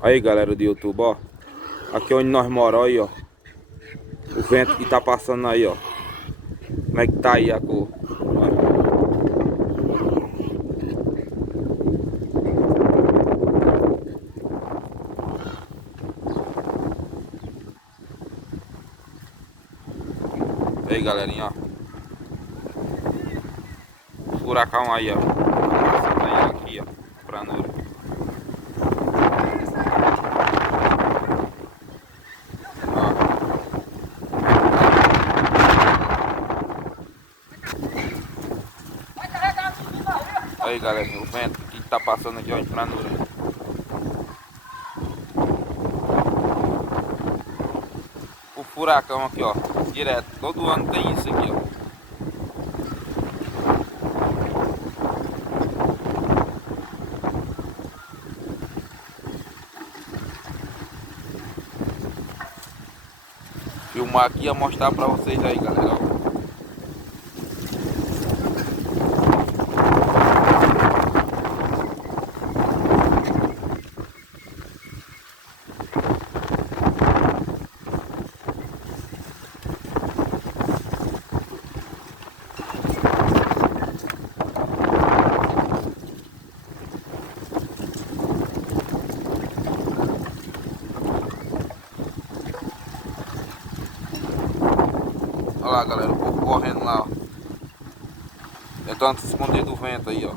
Aí galera do YouTube, ó. Aqui onde nós moramos aí, ó. O vento que tá passando aí, ó. Como é que tá aí a cor? Aí galerinha, ó. Furacão aí, ó. Passando aí aqui, ó. Planura. Aí galerinha, o vento que tá passando aqui, ó, em planura. O furacão aqui, ó, direto. Todo ano tem isso aqui, ó. Filmar aqui e mostrar pra vocês aí, galera. Olha lá, galera, o povo correndo lá, ó. Tentando se esconder do vento aí, ó.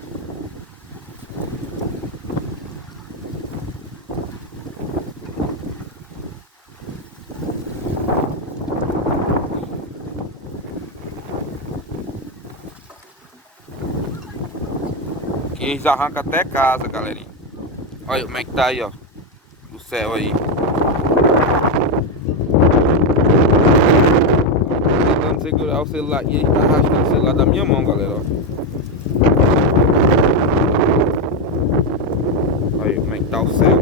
Que eles arrancam até casa, galerinha. Olha como é que tá aí, ó. O céu aí. Tentando segurar o celular e ele tá arrastando o celular da minha mão, galera, ó. Olha como é que tá o céu.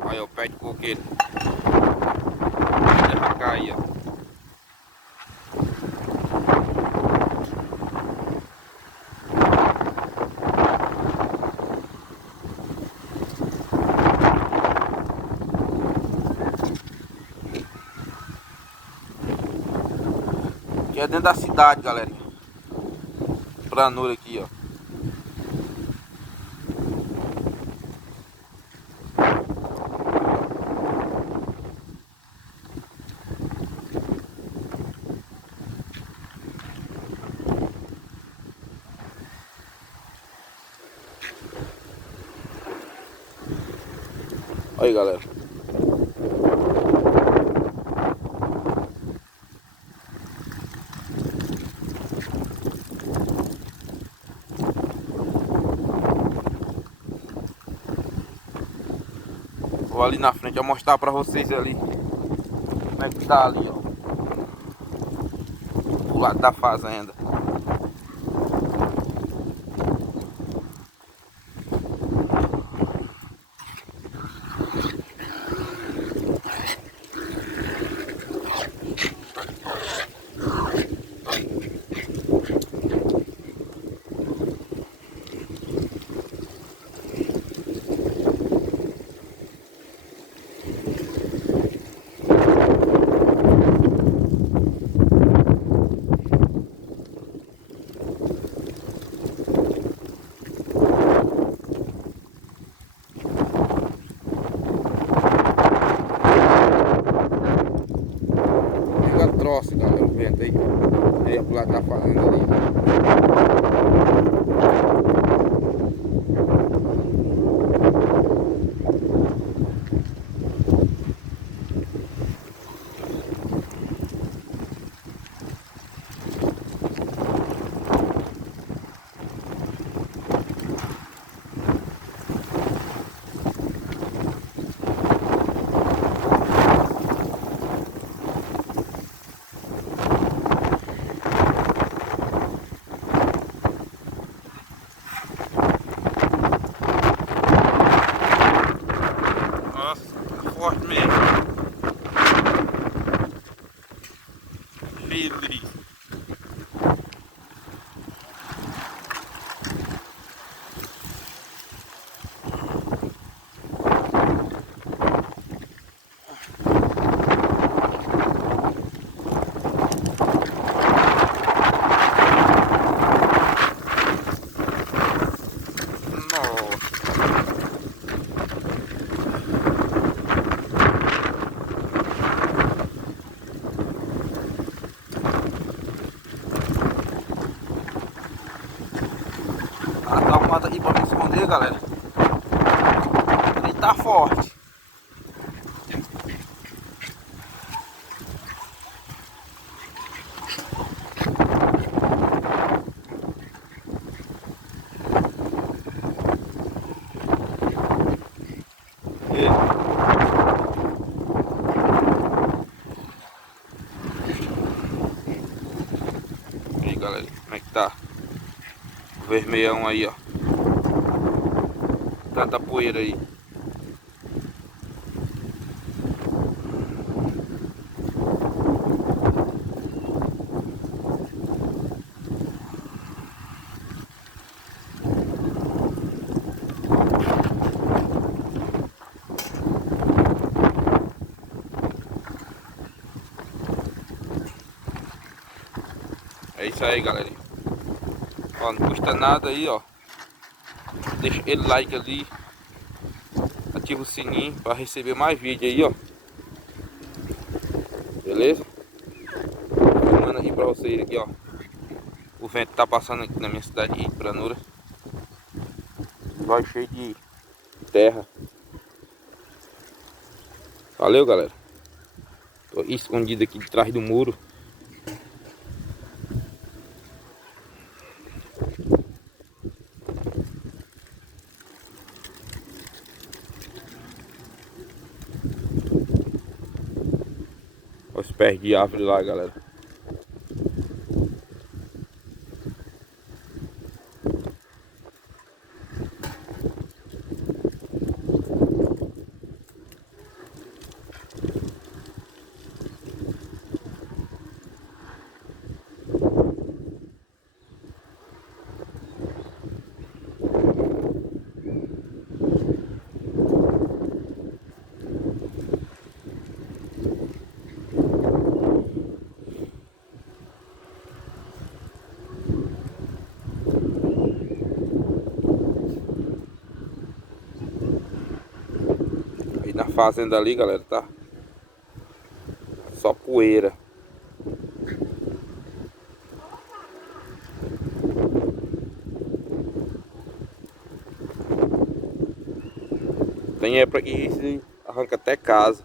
Olha o pé de coqueiro. Pode arrancar aí, ó. Aqui é dentro da cidade, galera. Planura aqui, ó. Aí, galera. Vou ali na frente, vou mostrar pra vocês ali como é que tá ali, ó. Do lado da fazenda. Troço, galera, o vento aí. Aí pro lado da fazenda ali. mato aqui pra me esconder, galera. Ele tá forte. Aí, galera, como é que tá? O vermelhão aí, ó. Tanta poeira aí. É isso aí, galera. Ó, não custa nada aí, ó. Deixa aquele like ali. Ativa o sininho para receber mais vídeo aí, ó. Beleza? Filmando aqui pra vocês aqui, ó. O vento tá passando aqui na minha cidade de Planura. Vai cheio de terra. Valeu, galera. Tô escondido aqui de trás do muro. Olha os pés de árvore lá, galera. Aí na fazenda ali, galera, tá só poeira. Tem época que isso arranca até casa.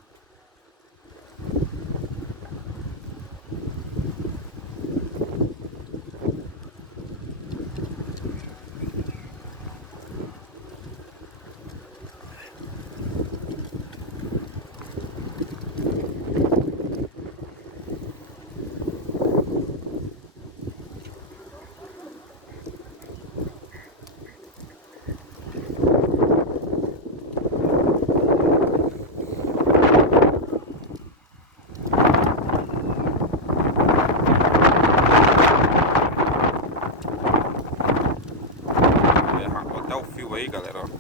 Arrancou até o fio aí, galera, ó.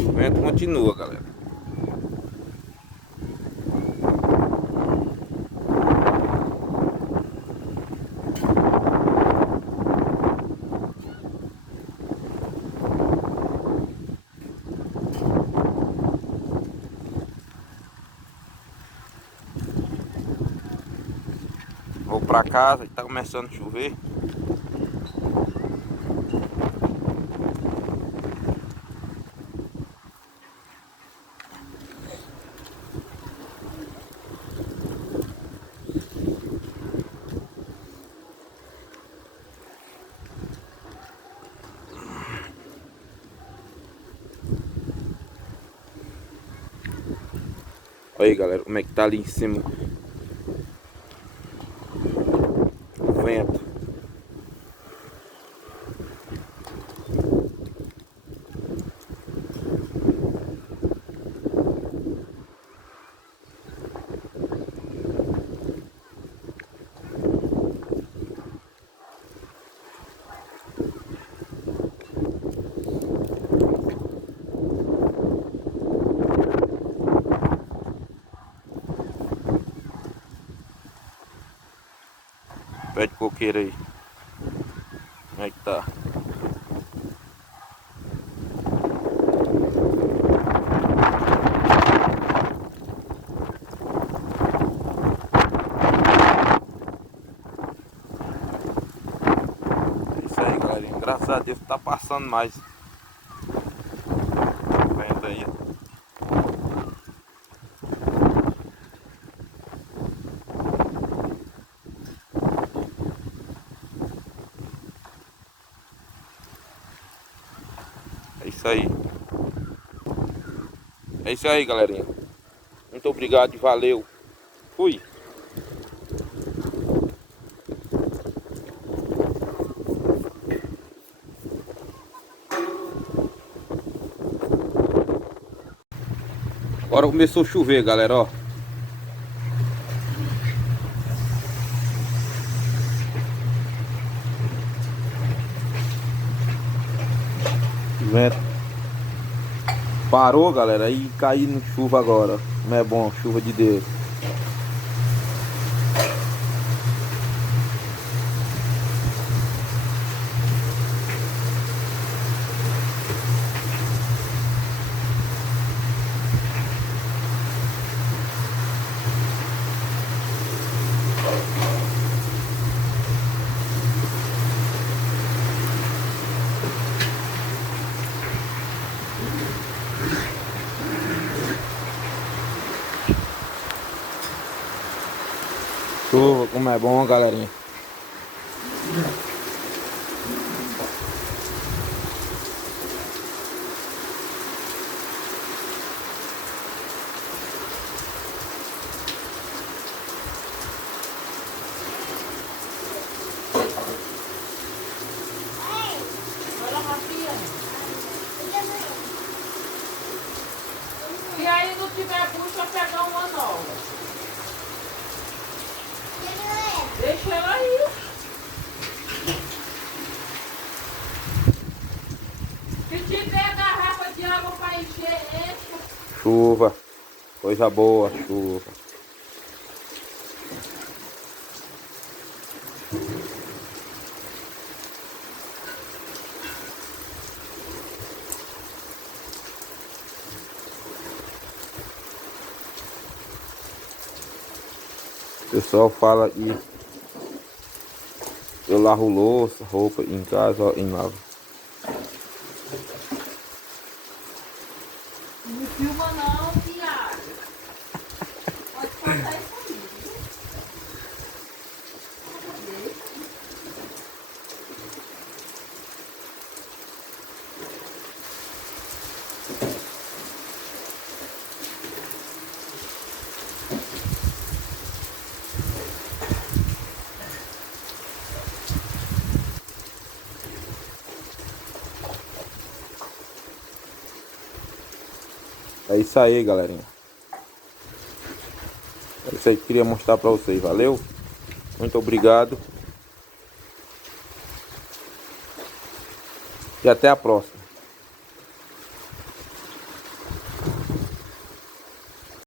O vento continua, galera. Vou pra casa, tá começando a chover. Olha aí, galera, como é que tá ali em cima o vento. Pé de coqueiro aí. Como é que tá? É isso aí, galerinha. Graças a Deus tá passando mais. Vendo aí. É isso aí. É isso aí, galerinha. Muito obrigado e valeu. Fui. Agora começou a chover, galera, ó. Vento. Parou, galera, e caindo chuva agora. Não é bom, chuva de Deus. Chuva, como é bom, galerinha. Se aí não tiver bucha, pegar uma nova. Deixa ela aí. Se tiver garrafa de água para encher, enche. Chuva, coisa boa, chuva. O pessoal fala que eu lavo louça, roupa em casa, ó, em lavo. Não filma não, Tiago. Pode cortar isso aí. É isso aí, galerinha. É isso aí que eu queria mostrar pra vocês. Valeu? Muito obrigado. E até a próxima.